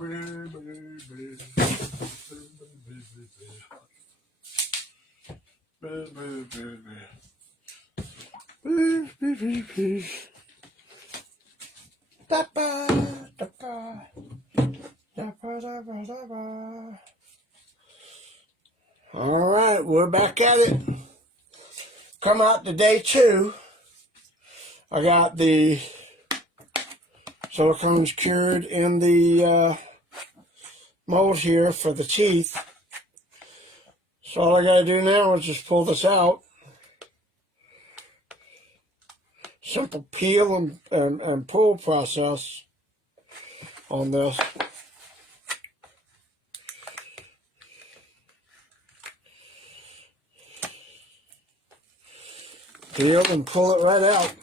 All right, we're back at it. Come out to day 2. I got the silicones cured in the mold here for the teeth. So all I got to do now is just pull this out. Simple peel and pull process on this. Peel and pull it right out.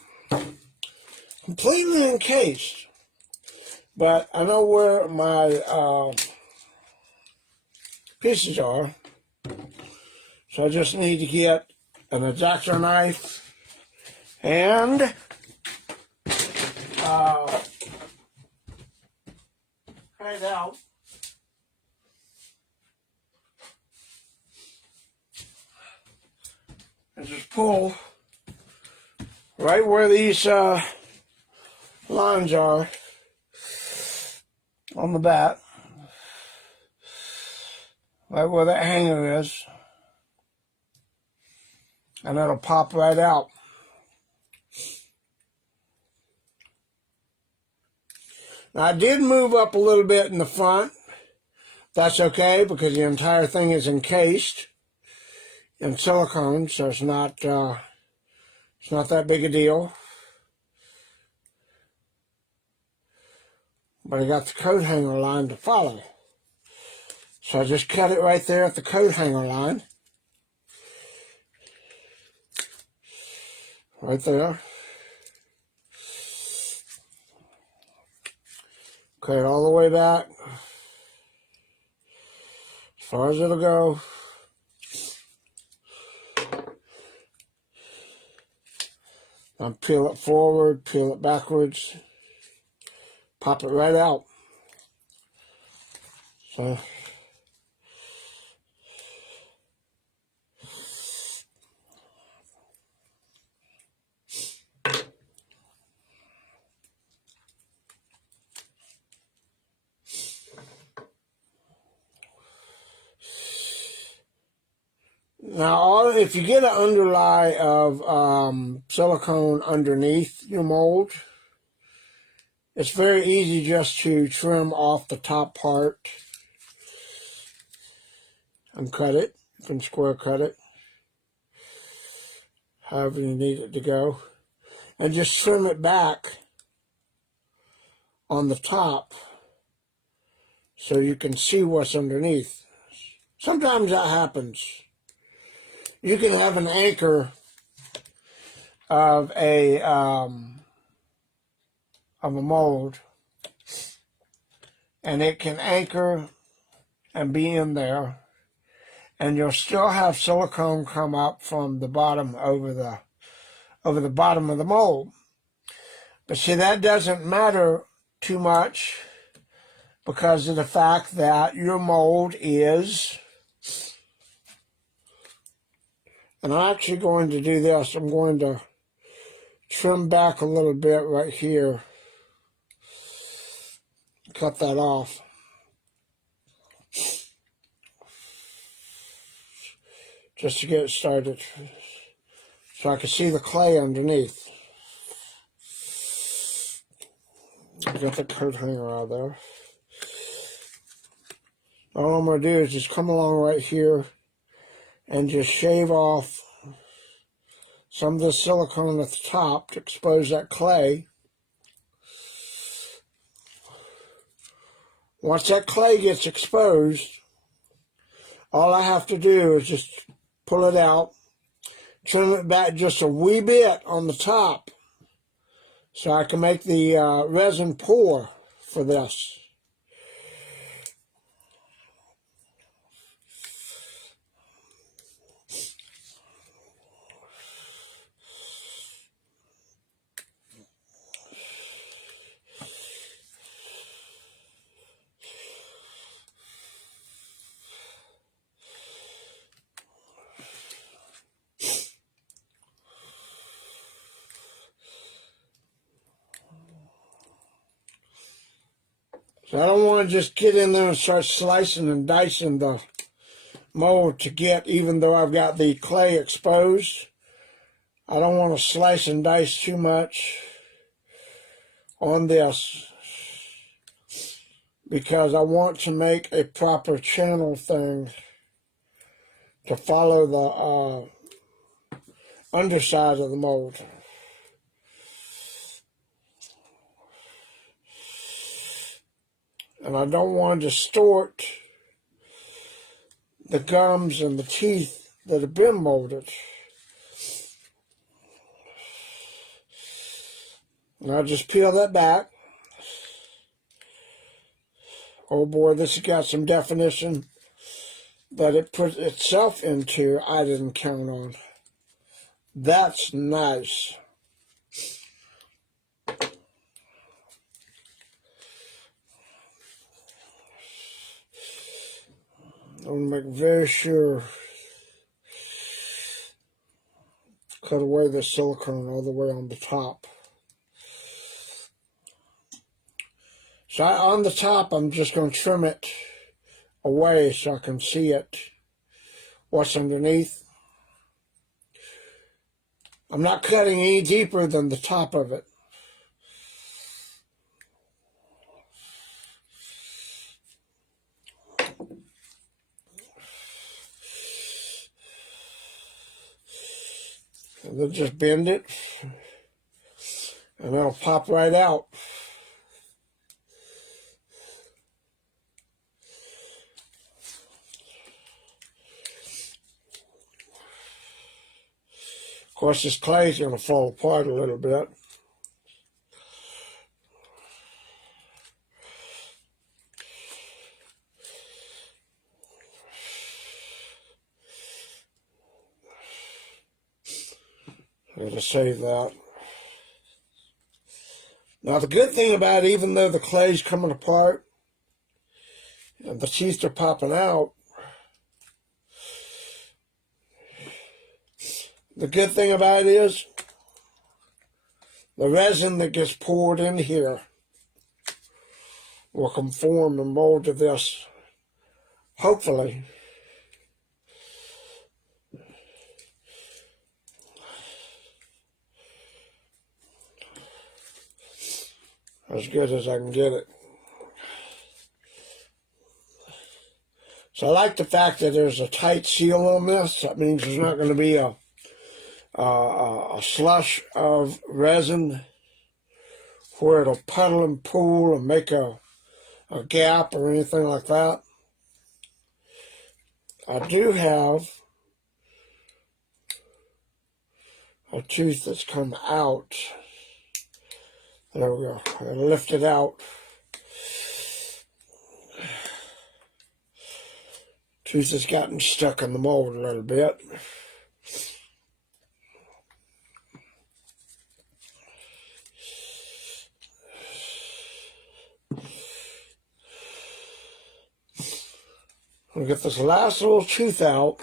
Completely encased. But I know where my pieces are. So I just need to get an X-Acto knife and cut it out. And just pull right where these lines are on the back, right where that hanger is, and it'll pop right out. Now I did move up a little bit in the front. That's okay because the entire thing is encased in silicone, so it's not that big a deal. But I got the coat hanger line to follow. So I just cut it right there at the coat hanger line. Right there. Cut it all the way back. As far as it'll go. I'll peel it forward, peel it backwards. Pop it right out. So now, if you get an underlay of silicone underneath your mold, it's very easy just to trim off the top part and cut it. You can square cut it, however you need it to go. And just trim it back on the top so you can see what's underneath. Sometimes that happens. You can have an anchor of a mold, and it can anchor and be in there, and you'll still have silicone come up from the bottom over the bottom of the mold. But see, that doesn't matter too much because of the fact that your mold is, and I'm actually going to do this. I'm going to trim back a little bit right here. Cut that off. Just to get it started. So I can see the clay underneath. Got the coat hanger out there. All I'm going to do is just come along right here and just shave off some of the silicone at the top to expose that clay. Once that clay gets exposed, all I have to do is just pull it out, trim it back just a wee bit on the top so I can make the resin pour for this. So I don't want to just get in there and start slicing and dicing the mold to get, even though I've got the clay exposed, I don't want to slice and dice too much on this because I want to make a proper channel thing to follow the underside of the mold. And I don't want to distort the gums and the teeth that have been molded. And I'll just peel that back. Oh boy, this has got some definition that it put itself into I didn't count on. That's nice. I want to make very sure cut away the silicone all the way on the top. So on the top, I'm just going to trim it away so I can see it, what's underneath. I'm not cutting any deeper than the top of it. And then just bend it, and it'll pop right out. Of course, this clay is going to fall apart a little bit. I'm going to save that. Now, the good thing about it, even though the clay's coming apart and the teeth are popping out, the good thing about it is the resin that gets poured in here will conform and mold to this, hopefully. As good as I can get it. So I like the fact that there's a tight seal on this. That means there's not going to be a slush of resin where it'll puddle and pool and make a gap or anything like that. I do have a tooth that's come out. There we go. I lift it out. Tooth has gotten stuck in the mold a little bit. I'll get this last little tooth out.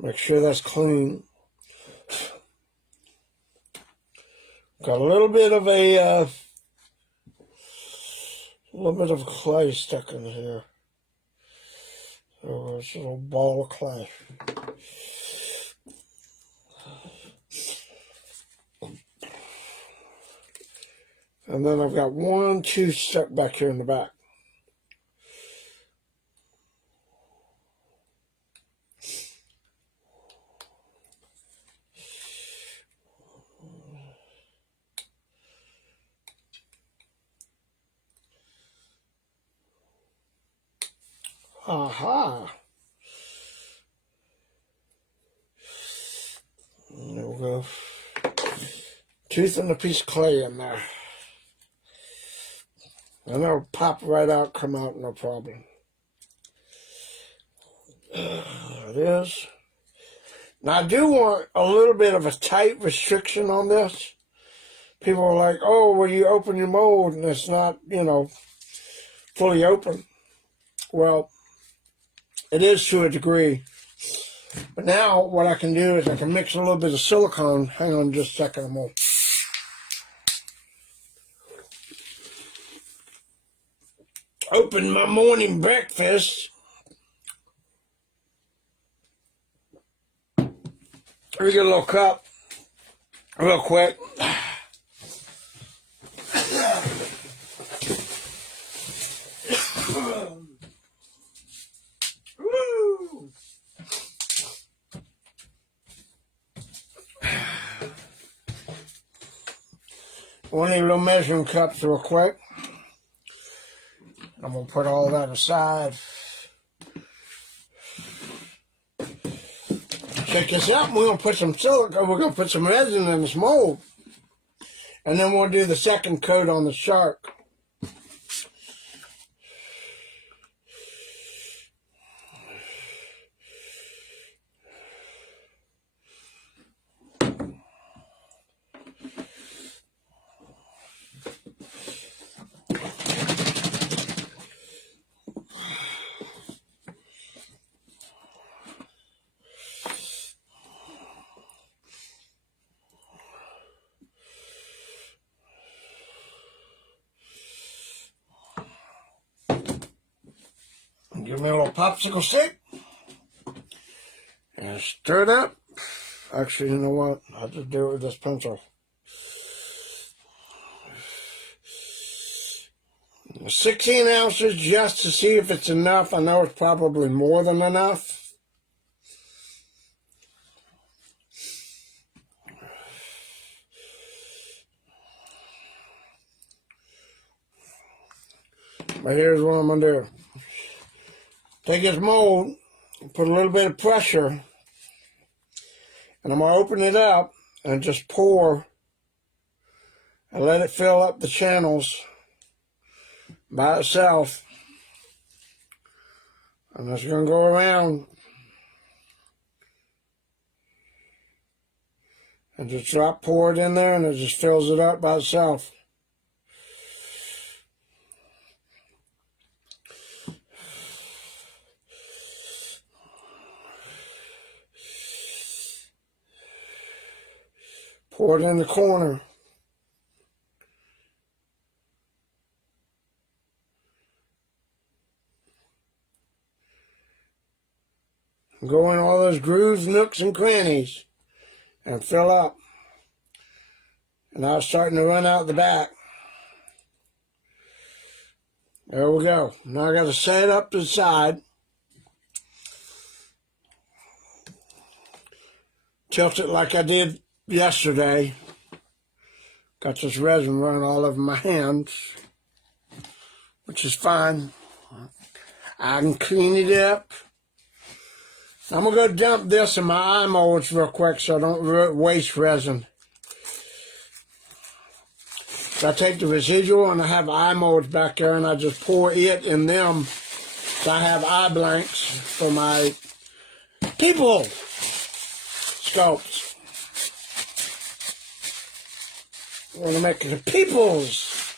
Make sure that's clean. Got a little bit of clay stuck in here. So it's a little ball of clay. And then I've got one tooth stuck back here in the back. Aha. There we go. Tooth and a piece of clay in there. And it'll pop right out, come out, no problem. There it is. Now I do want a little bit of a tight restriction on this. People are like, oh, well, you open your mold and it's not, you know, fully open. Well, it is to a degree. But now what I can do is I can mix a little bit of silicone. Hang on just a second. I'm going to open my morning breakfast. Let me get a little cup real quick. Woo! One of these little measuring cups real quick. I'm going to put all that aside. Check this out. We're going to put some silicone. We're going to put some resin in this mold. And then we'll do the second coat on the shark. Give me a little popsicle stick. And stir it up. Actually, you know what? I'll just do it with this pencil. 16 ounces just to see if it's enough. I know it's probably more than enough. But here's what I'm going to do. Take this mold, put a little bit of pressure, and I'm going to open it up and just pour and let it fill up the channels by itself. I'm just going to go around and just pour it in there, and it just fills it up by itself. Pour it in the corner. Go in all those grooves, nooks, and crannies and fill up. And now it's starting to run out the back. There we go. Now I got to set it up to the side. Tilt it like I did yesterday. Got this resin running all over my hands, which is fine. I can clean it up. I'm going to go dump this in my eye molds real quick so I don't waste resin. So I take the residual and I have eye molds back there and I just pour it in them. So I have eye blanks for my people sculpts. I want to make it the people's.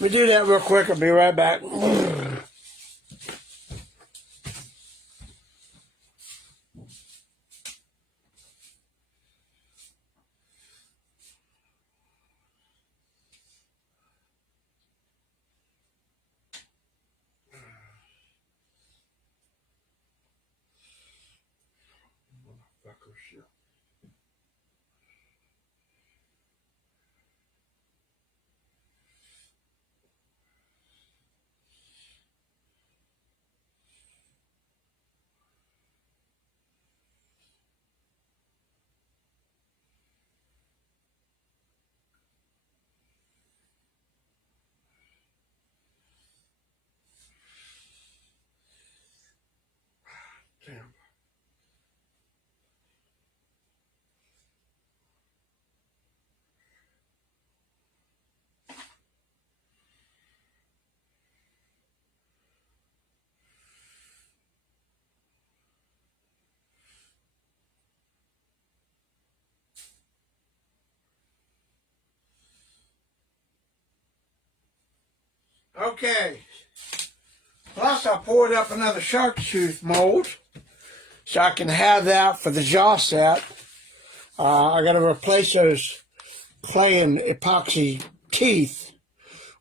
Let me do that real quick. I'll be right back. Damn. Okay. Plus, I poured up another shark tooth mold, so I can have that for the jaw set. I got to replace those clay and epoxy teeth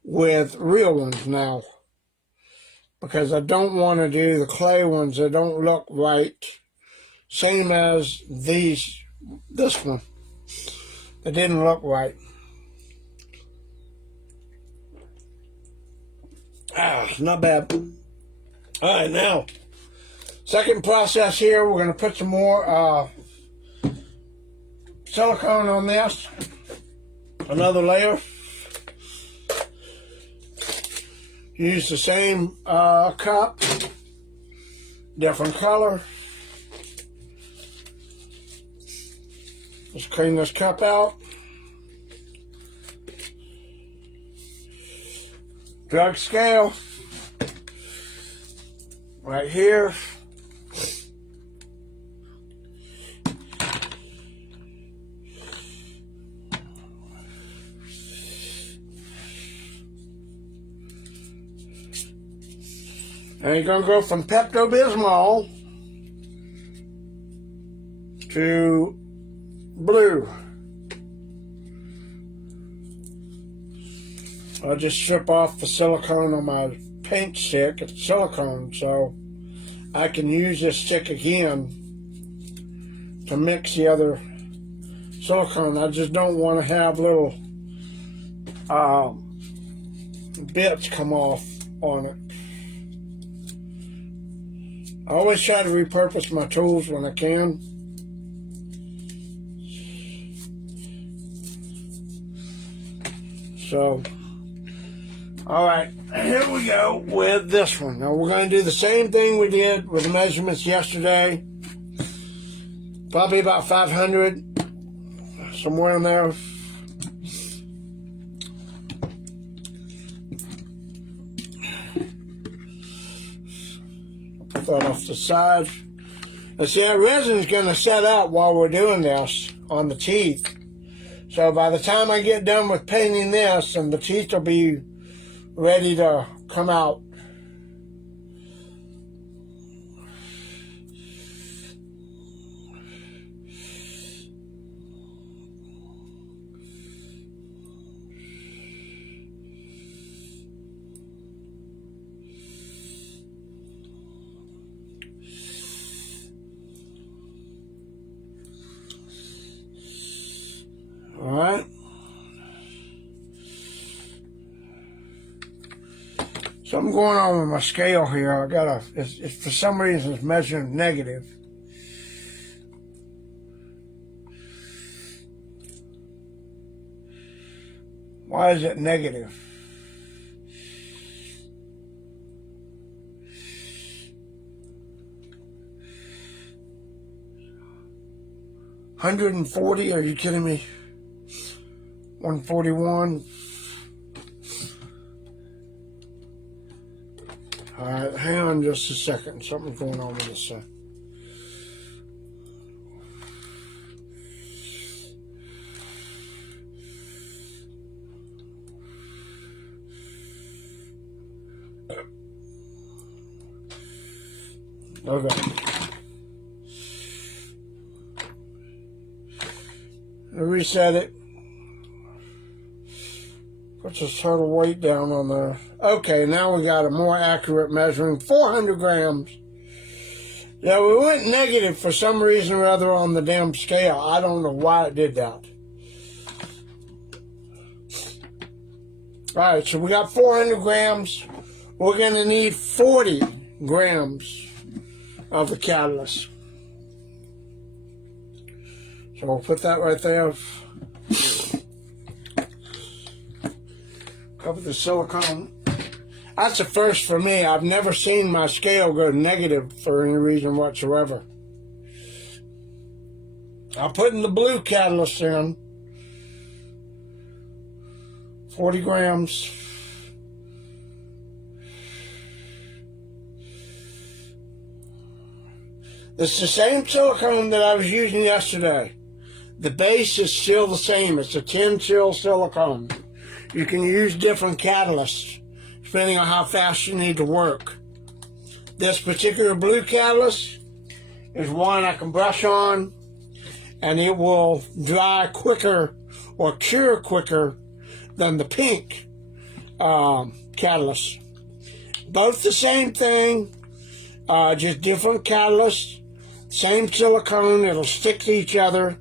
with real ones now, because I don't want to do the clay ones that don't look right, same as this one. It didn't look right. Not bad. All right, now, second process here, we're going to put some more silicone on this. Another layer. Use the same cup, different color. Let's clean this cup out. Drug scale. Right here. And you're going to go from Pepto-Bismol to blue. I'll just strip off the silicone on my paint stick. It's silicone, so I can use this stick again to mix the other silicone. I just don't want to have little bits come off on it. I always try to repurpose my tools when I can. So, all right, here we go with this one. Now we're going to do the same thing we did with the measurements yesterday. Probably about 500, somewhere in there. Put that off the side. And see, that resin is going to set up while we're doing this on the teeth. So by the time I get done with painting this, and the teeth will be ready to come out. All right. Something going on with my scale here. I gotta, it's for some reason it's measuring negative. Why is it negative? $140? Are you kidding me? 141. All right, hang on just a second. Something's going on with this. Okay. Reset it. Puts a total weight down on there. Okay, now we got a more accurate measuring, 400 grams. Yeah, we went negative for some reason or other on the damn scale. I don't know why it did that. All right, so we got 400 grams. We're going to need 40 grams of the catalyst. So we'll put that right there. Cover the silicone. That's a first for me. I've never seen my scale go negative for any reason whatsoever. I'm putting the blue catalyst in. 40 grams. It's the same silicone that I was using yesterday. The base is still the same. It's a 10 sil silicone. You can use different catalysts depending on how fast you need to work. This particular blue catalyst is one I can brush on, and it will dry quicker or cure quicker than the pink catalyst. Both the same thing, just different catalysts, same silicone, it'll stick to each other.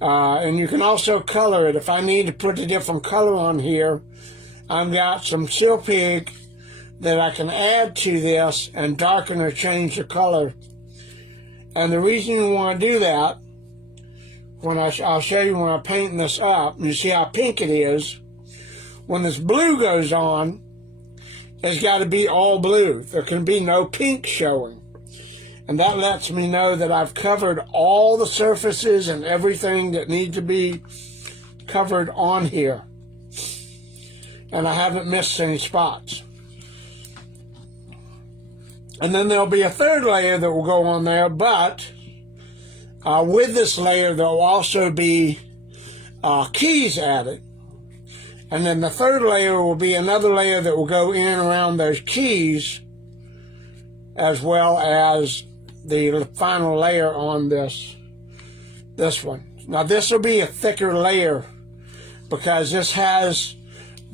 And you can also color it. If I need to put a different color on here, I've got some Seal Pig that I can add to this and darken or change the color. And the reason you want to do that, I'll show you when I'm painting this up, and you see how pink it is. When this blue goes on, it's got to be all blue. There can be no pink showing. And that lets me know that I've covered all the surfaces and everything that need to be covered on here. And I haven't missed any spots. And then there'll be a third layer that will go on there, but with this layer there'll also be keys added. And then the third layer will be another layer that will go in around those keys, as well as the final layer on this one. Now this will be a thicker layer because this has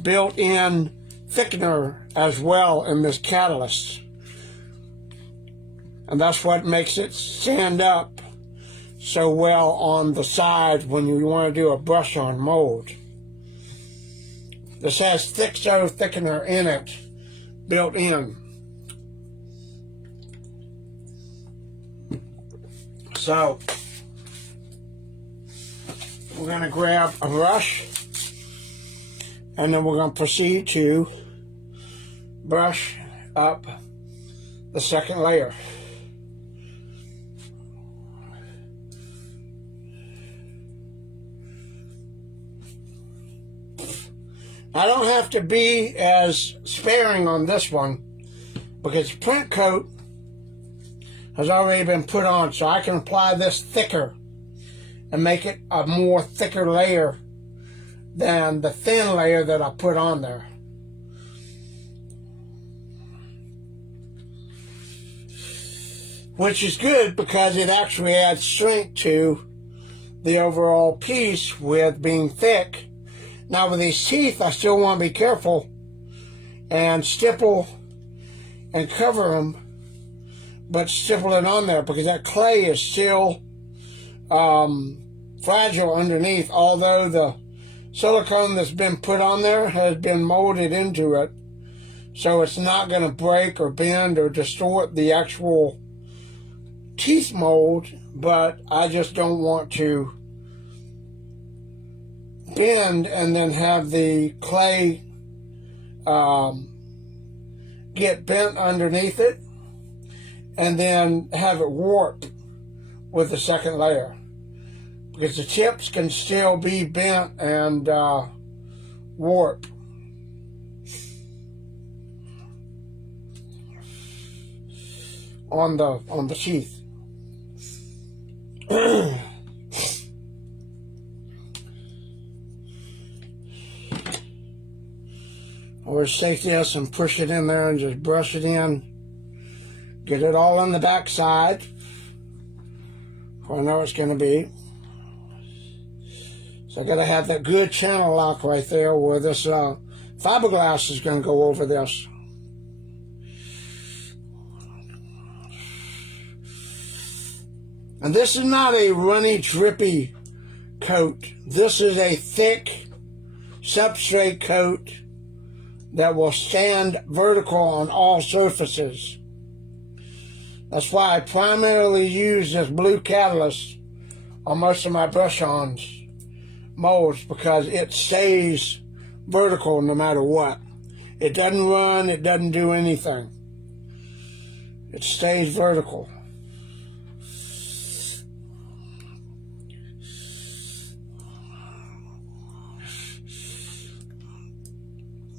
built-in thickener as well in this catalyst. And that's what makes it stand up so well on the side when you want to do a brush-on mold. This has Thixo thickener in it, built in. So, we're going to grab a brush, and then we're going to proceed to brush up the second layer. I don't have to be as sparing on this one because print coat has already been put on, so I can apply this thicker and make it a more thicker layer than the thin layer that I put on there. Which is good because it actually adds strength to the overall piece with being thick. Now with these teeth, I still want to be careful and stipple and cover them, but stipple it on there because that clay is still fragile underneath, although the silicone that's been put on there has been molded into it, so it's not going to break or bend or distort the actual teeth mold, but I just don't want to bend and then have the clay get bent underneath it and then have it warp with the second layer, because the tips can still be bent and warp. On the teeth. Or just take this and push it in there and just brush it in. Get it all on the back side, where I know it's going to be. So I got to have that good channel lock right there where this fiberglass is going to go over this. And this is not a runny, drippy coat. This is a thick substrate coat that will stand vertical on all surfaces. That's why I primarily use this blue catalyst on most of my brush-ons molds, because it stays vertical no matter what. It doesn't run, it doesn't do anything. It stays vertical.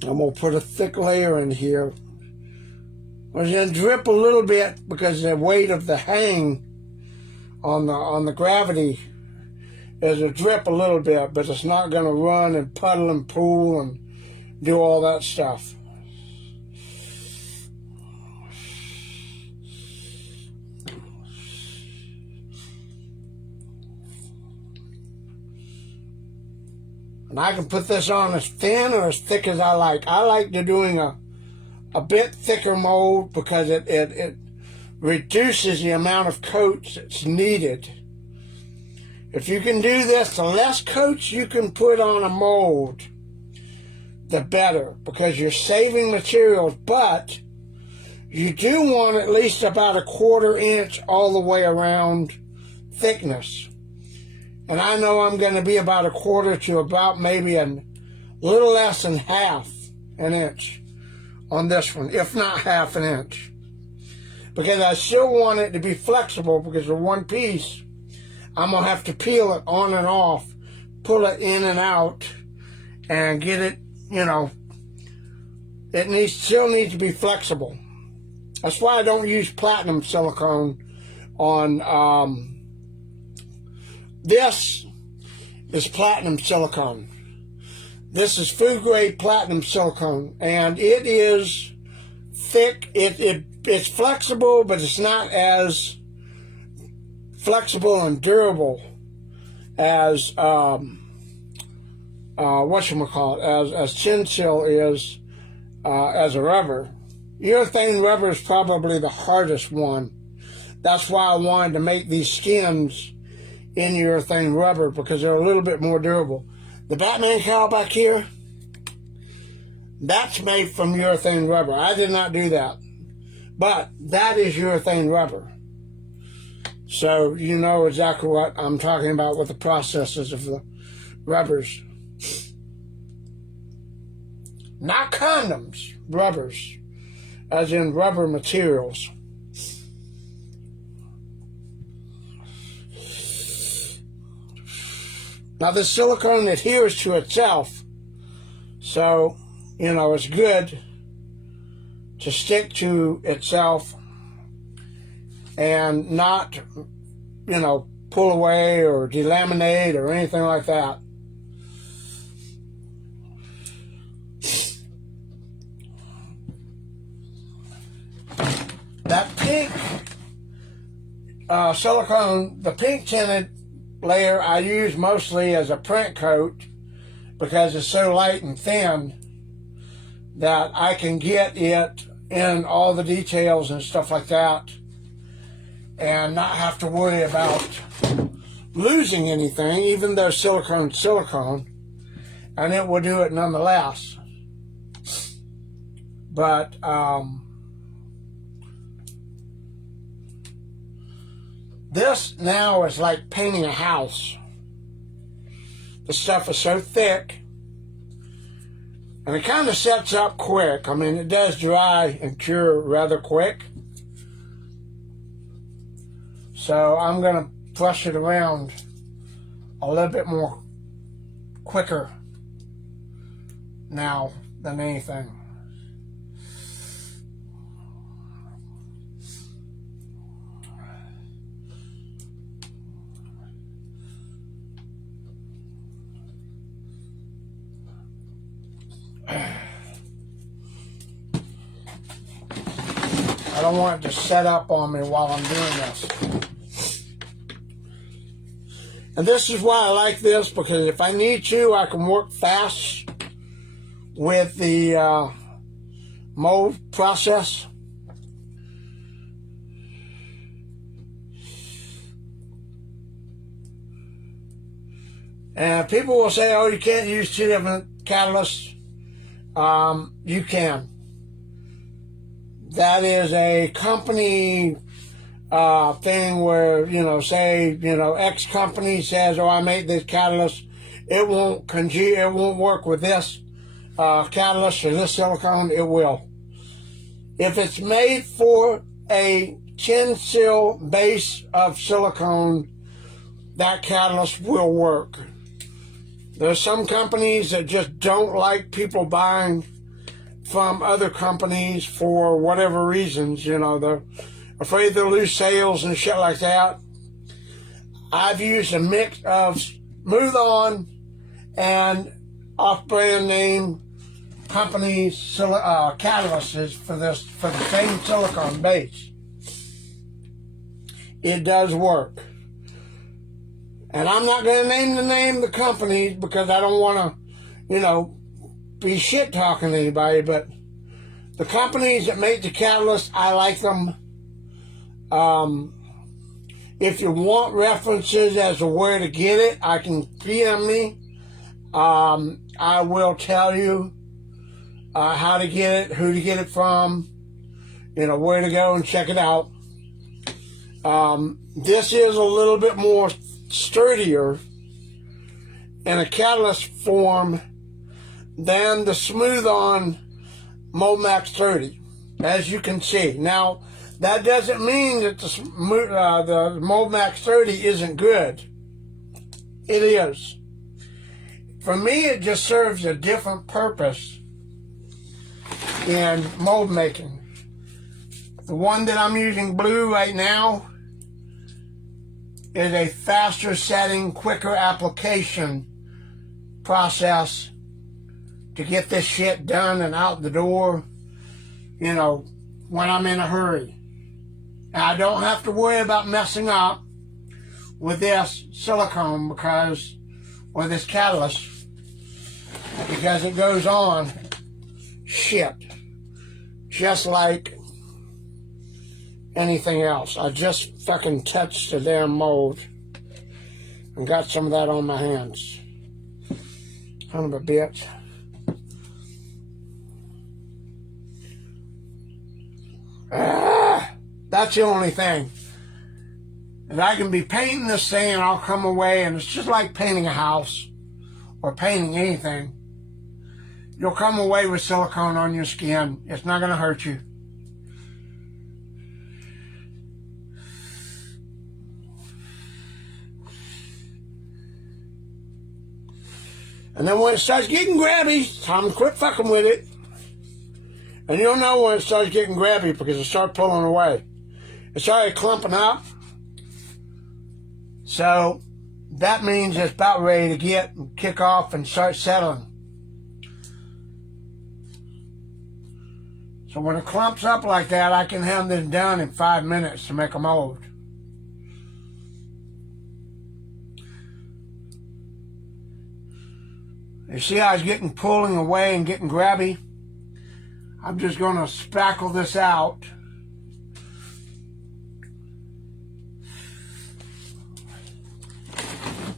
I'm going to put a thick layer in here. I'm going to drip a little bit because the weight of the hang on the gravity is a drip a little bit, but it's not going to run and puddle and pool and do all that stuff. And I can put this on as thin or as thick as I like. I like to doing a bit thicker mold because it reduces the amount of coats that's needed. If you can do this, the less coats you can put on a mold, the better, because you're saving materials, but you do want at least about a 1/4 inch all the way around thickness. And I know I'm going to be about a 1/4 to about maybe a little less than 1/2 an inch on this one, if not 1/2 an inch. Because I still want it to be flexible, because the one piece, I'm going to have to peel it on and off, pull it in and out, and get it, you know, it still needs to be flexible. That's why I don't use platinum silicone on, this is platinum silicone. This is food grade platinum silicone, and it is thick. It's flexible, but it's not as flexible and durable as whatchamacallit, as Chinsil is as a rubber. Urethane rubber is probably the hardest one. That's why I wanted to make these skins in urethane rubber, because they're a little bit more durable. The Batman cowl back here, that's made from urethane rubber. I did not do that, but that is urethane rubber. So you know exactly what I'm talking about with the processes of the rubbers. Not condoms, rubbers, as in rubber materials. Now this silicone adheres to itself, so, you know, it's good to stick to itself and not, you know, pull away or delaminate or anything like that. That pink silicone, the pink tinted layer, I use mostly as a print coat because it's so light and thin that I can get it in all the details and stuff like that and not have to worry about losing anything, even though silicone's silicone, and it will do it nonetheless. But this now is like painting a house. The stuff is so thick, and it kind of sets up quick. I mean, it does dry and cure rather quick. So I'm going to brush it around a little bit more quicker now than anything. I don't want it to set up on me while I'm doing this. And this is why I like this, because if I need to, I can work fast with the mold process. And people will say, oh, you can't use 2 different catalysts. You can. That is a company thing where, you know, say, you know, X company says, oh, I make this catalyst. It won't congeal, it won't work with this catalyst or this silicone. It will. If it's made for a Chinsil base of silicone, that catalyst will work. There's some companies that just don't like people buying from other companies for whatever reasons. You know, they're afraid they'll lose sales and shit like that. I've used a mix of Smooth On and off-brand name companies' catalysts for the same silicone base. It does work. And I'm not going to name the name of the companies because I don't want to, be shit talking to anybody, but the companies that make the catalyst, I like them. If you want references as to where to get it, I can PM me. I will tell you how to get it, who to get it from, where to go and check it out. This is a little bit more sturdier in a catalyst form than the smooth-on Mold Max 30, as you can see. Now, that doesn't mean that the Mold Max 30 isn't good. It is. For me, it just serves a different purpose in mold making. The one that I'm using blue right now is a faster setting, quicker application process to get this shit done and out the door, when I'm in a hurry. And I don't have to worry about messing up with this silicone or this catalyst, because it goes on shit, just like anything else. I just fucking touched the damn mold and got some of that on my hands. Son of a bitch. That's the only thing. And I can be painting this thing and I'll come away and it's just like painting a house or painting anything. You'll come away with silicone on your skin. It's not going to hurt you. And then when it starts getting grabby, it's time to quit fucking with it. And you'll know when it starts getting grabby because it starts pulling away. It started clumping up. So that means it's about ready to kick off and start settling. So when it clumps up like that, I can have this done in 5 minutes to make a mold. You see how it's getting pulling away and getting grabby? I'm just going to spackle this out.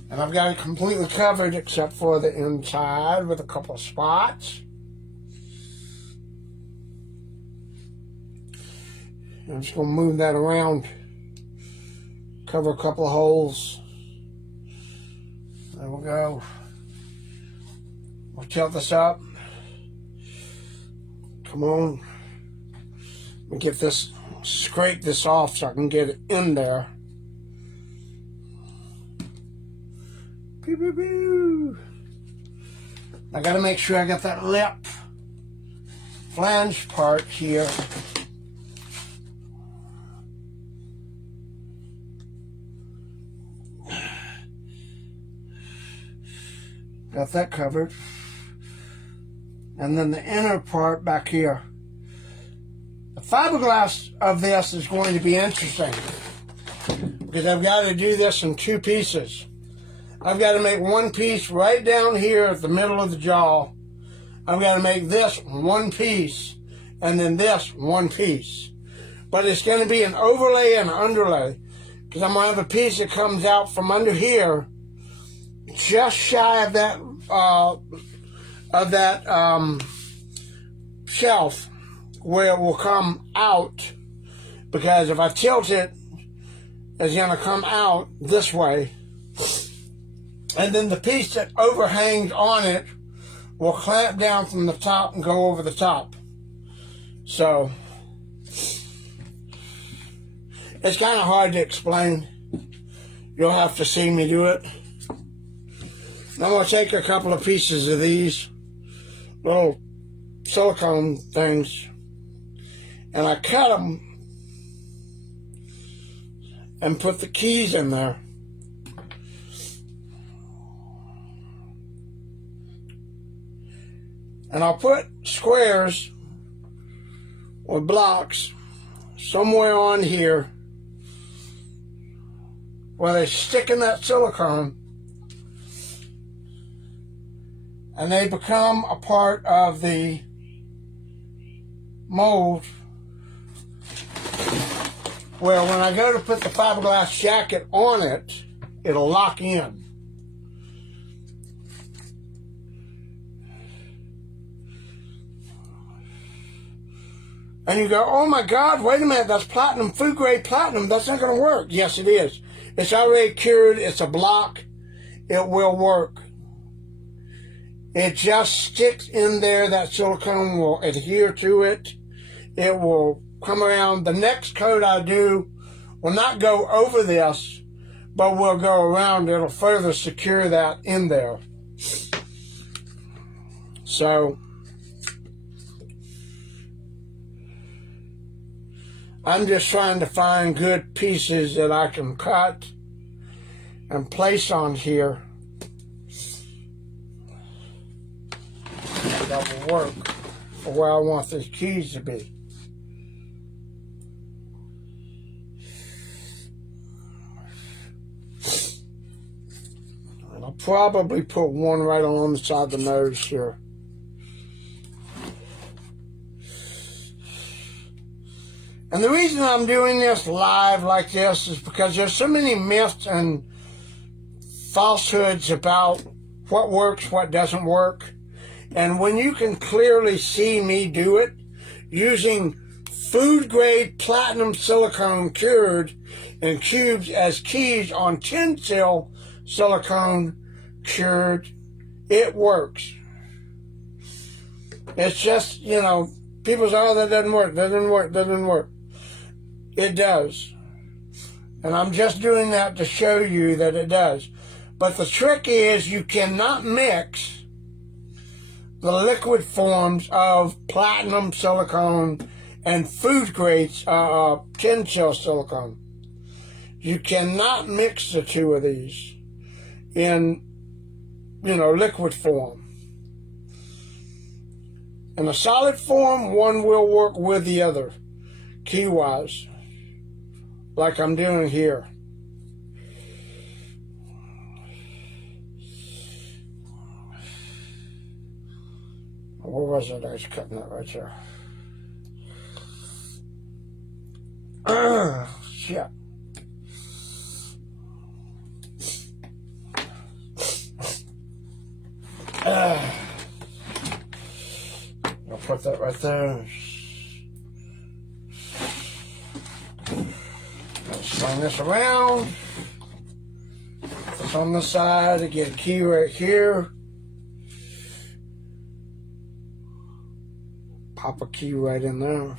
And I've got it completely covered except for the inside with a couple of spots. I'm just going to move that around, cover a couple of holes. There we go. We'll tilt this up. Come on. Let me get this, scrape this off so I can get it in there. Pew, pew, pew. I gotta make sure I got that lip flange part here. Got that covered. And then the inner part back here. The fiberglass of this is going to be interesting because I've got to do this in 2 pieces. I've got to make one piece right down here at the middle of the jaw. I've got to make this one piece and then this one piece. But it's going to be an overlay and an underlay because I'm going to have a piece that comes out from under here just shy of that shelf where it will come out, because if I tilt it, it's going to come out this way, and then the piece that overhangs on it will clamp down from the top and go over the top. So it's kind of hard to explain. You'll have to see me do it. I'm going to take a couple of pieces of these little silicone things and I cut them and put the keys in there. And I'll put squares or blocks somewhere on here where they stick in that silicone and they become a part of the mold, where when I go to put the fiberglass jacket on it, it'll lock in. And you go, oh my God, wait a minute, that's platinum, food grade platinum, that's not going to work. Yes, it is. It's already cured, it's a block, it will work. It just sticks in there, that silicone will adhere to it. It will come around. The next coat I do will not go over this, but will go around. It'll further secure that in there. So I'm just trying to find good pieces that I can cut and place on here that will work for where I want these keys to be. And I'll probably put one right along the side of the nose here. And the reason I'm doing this live like this is because there's so many myths and falsehoods about what works, what doesn't work. And when you can clearly see me do it using food grade platinum silicone cured and cubes as keys on tin-seal silicone cured, it works. It's just, you know, people say, oh, that doesn't work, doesn't work. It does. And I'm just doing that to show you that it does. But the trick is you cannot mix the liquid forms of platinum silicone and food grade tin-seal silicone. You cannot mix the two of these in, you know, liquid form. In a solid form, one will work with the other, key-wise, like I'm doing here. Where was it? I was cutting that right there. Shit. I'll put that right there. I'll swing this around. Put this on the side to get a key right here. Pop a key right in there.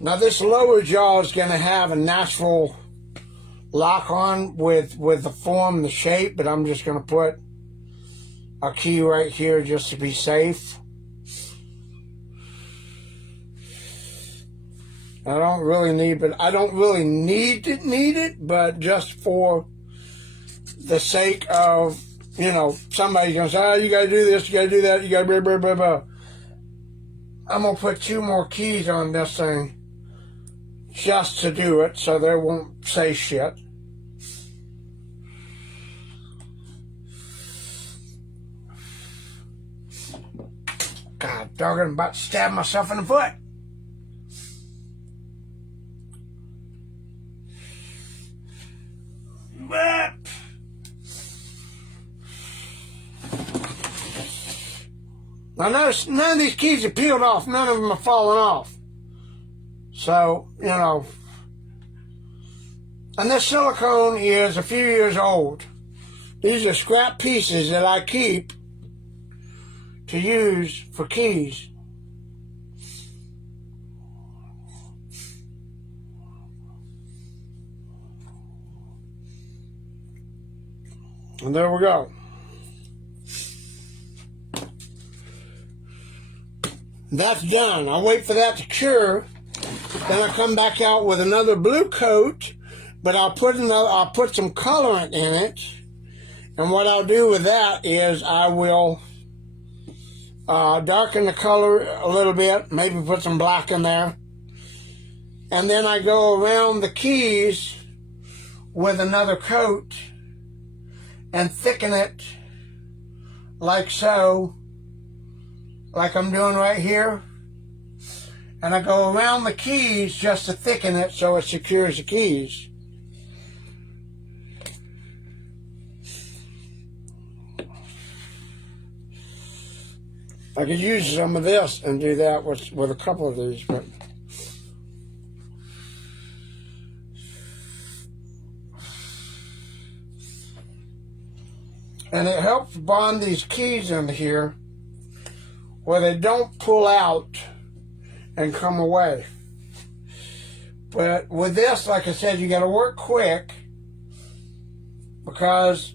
Now this lower jaw is going to have a natural lock on with the form, the shape, but I'm just going to put a key right here just to be safe. I don't really need it, but just for the sake of, you know, somebody goes, oh, you gotta do this, you gotta do that, you gotta blah, blah, blah, blah. I'm gonna put 2 more keys on this thing just to do it so they won't say shit. God doggone, I'm about to stab myself in the foot. Now notice none of these keys are peeled off, none of them are falling off. So, you know, and this silicone is a few years old. These are scrap pieces that I keep to use for keys. And there we go. That's done. I'll wait for that to cure. Then I come back out with another blue coat, but I'll put some colorant in it. And what I'll do with that is I will darken the color a little bit, maybe put some black in there. And then I go around the keys with another coat and thicken it like so, like I'm doing right here. And I go around the keys just to thicken it so it secures the keys. I could use some of this and do that with a couple of these, but and it helps bond these keys in here where they don't pull out and come away. But with this, like I said, you got to work quick, because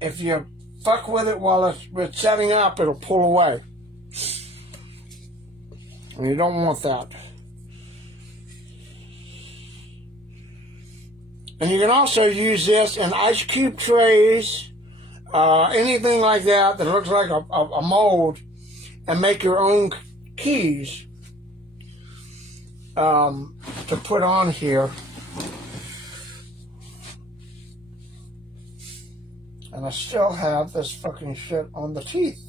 if you fuck with it while it's setting up, it'll pull away. And you don't want that. And you can also use this in ice cube trays, anything like that that looks like a mold, and make your own keys to put on here. And I still have this fucking shit on the teeth.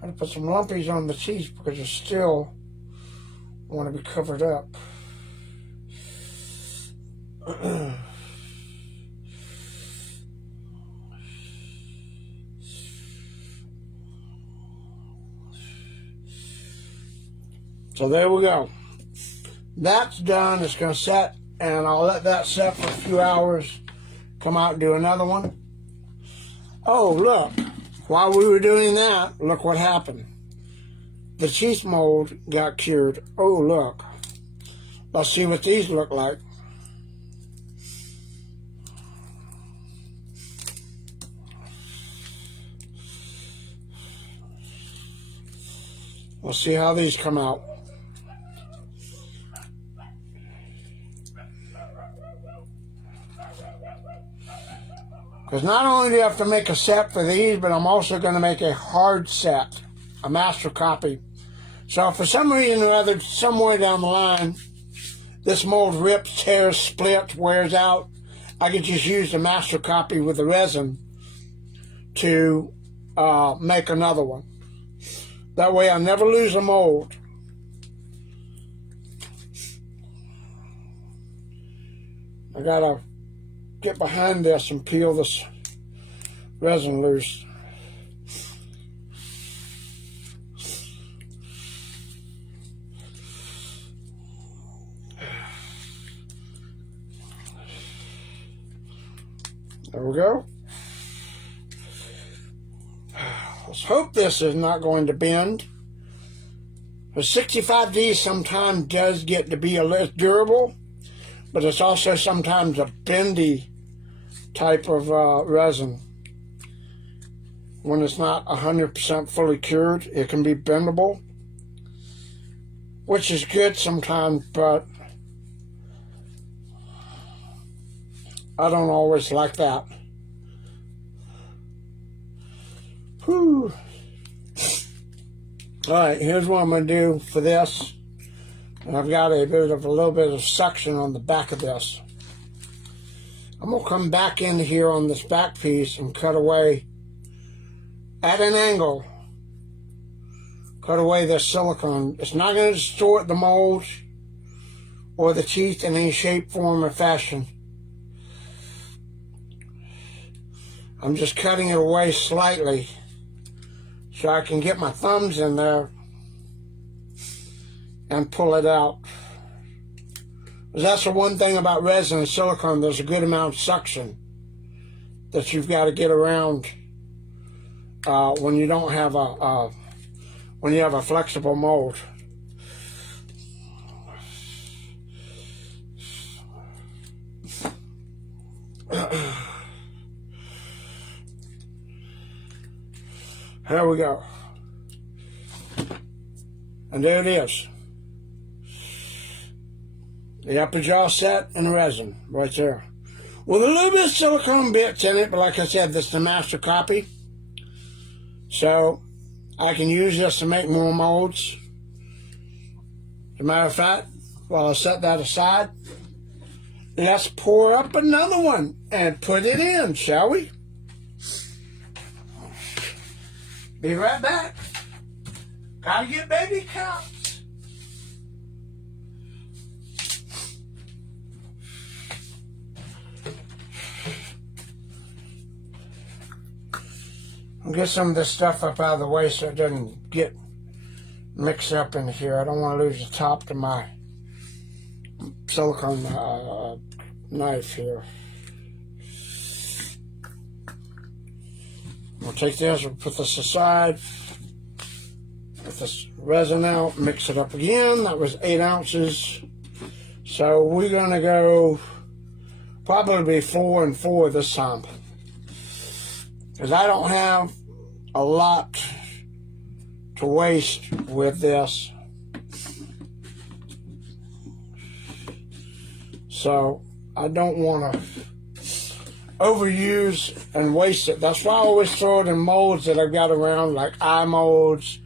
I had to put some lumpies on the teeth because I still want to be covered up. So there we go. That's done. It's going to set, and I'll let that set for a few hours. Come out and do another one. Oh, look. While we were doing that, look what happened. The teeth mold got cured. Oh, look. Let's see what these look like. We'll see how these come out. Because not only do you have to make a set for these, but I'm also going to make a hard set, a master copy. So if for some reason or other, somewhere down the line, this mold rips, tears, splits, wears out, I could just use the master copy with the resin to make another one. That way I never lose a mold. I gotta get behind this and peel this resin loose. There we go. Let's hope this is not going to bend. The 65D sometimes does get to be a less durable, but it's also sometimes a bendy type of resin. When it's not 100% fully cured, it can be bendable, which is good sometimes, but I don't always like that. Whew. Alright, here's what I'm going to do for this. And I've got a little bit of suction on the back of this. I'm going to come back in here on this back piece and cut away at an angle. Cut away this silicone. It's not going to distort the mold or the teeth in any shape, form, or fashion. I'm just cutting it away slightly so I can get my thumbs in there and pull it out. That's the one thing about resin and silicone, there's a good amount of suction that you've got to get around when you don't have when you have a flexible mold. There we go. And there it is. The upper jaw set and resin right there. With a little bit of silicone bits in it, but like I said, this is the master copy. So I can use this to make more molds. As a matter of fact, while I set that aside, let's pour up another one and put it in, shall we? Be right back. Gotta get baby cups. I'll get some of this stuff up out of the way so it doesn't get mixed up in here. I don't want to lose the top to my silicone knife here. We'll take this, we'll put this aside, put this resin out, mix it up again. That was 8 ounces. So we're going to go probably 4 and 4 this time, because I don't have a lot to waste with this. So I don't want to overuse and waste it. That's why I always throw it in molds that I've got around, like eye molds,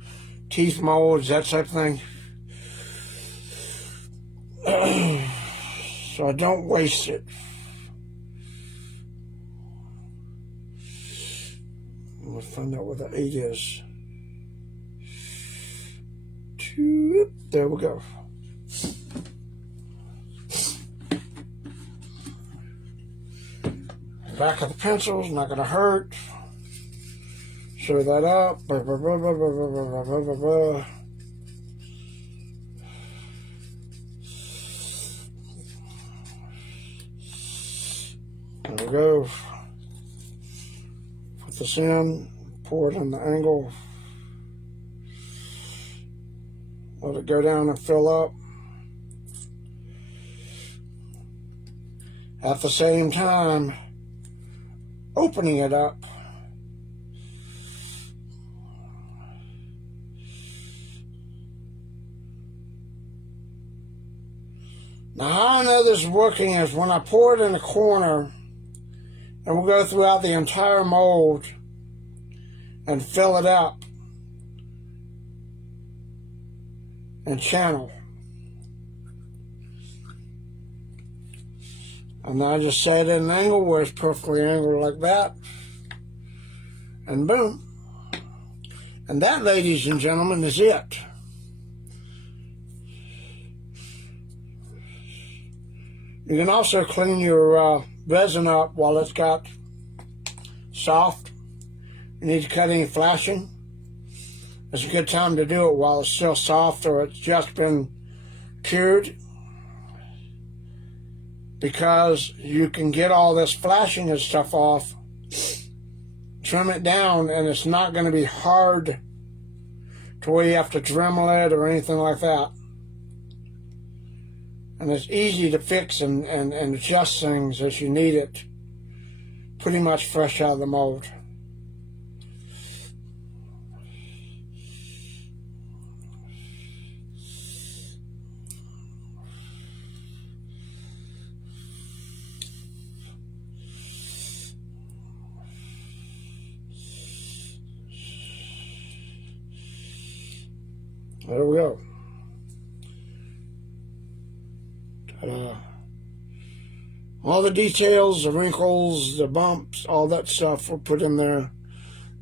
teeth molds, that type of thing. So I don't waste it. We'll find out what the 8 is. 2, there we go. Back of the pencil's not going to hurt. Show that up. There we go. Put this in. Pour it in the angle. Let it go down and fill up. At the same time, opening it up. Now how I know this is working is when I pour it in the corner, and we'll go throughout the entire mold and fill it up and channel. And then I just set it at an angle where it's perfectly angled like that. And boom. And that, ladies and gentlemen, is it. You can also clean your resin up while it's got soft. You need to cut any flashing. It's a good time to do it while it's still soft or it's just been cured, because you can get all this flashing and stuff off, trim it down, and it's not going to be hard to where you have to Dremel it or anything like that. And it's easy to fix and adjust things as you need it, pretty much fresh out of the mold. There we go. All the details, the wrinkles, the bumps, all that stuff were put in there.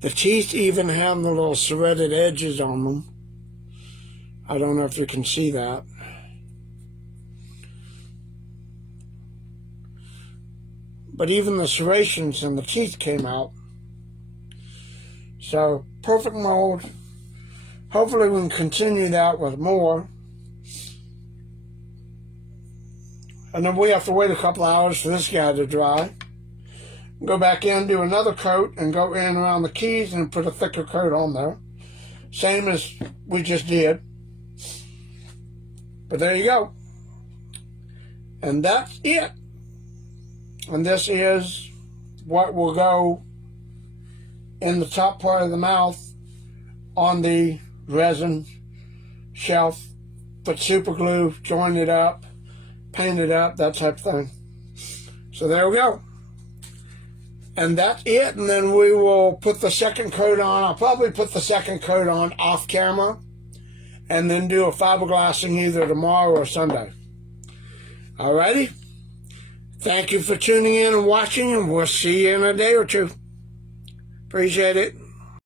The teeth even have the little serrated edges on them. I don't know if you can see that. But even the serrations in the teeth came out. So, perfect mold. Hopefully we can continue that with more. And then we have to wait a couple hours for this guy to dry. Go back in, do another coat, and go in around the keys and put a thicker coat on there. Same as we just did. But there you go. And that's it. And this is what will go in the top part of the mouth on the resin shelf. Put super glue, join it up, paint it up, that type of thing. So there we go. And that's it. And then we will put the second coat on. I'll probably put the second coat on off camera and then do a fiberglassing either tomorrow or Sunday. Alrighty? Thank you for tuning in and watching, and we'll see you in a day or two. Appreciate it.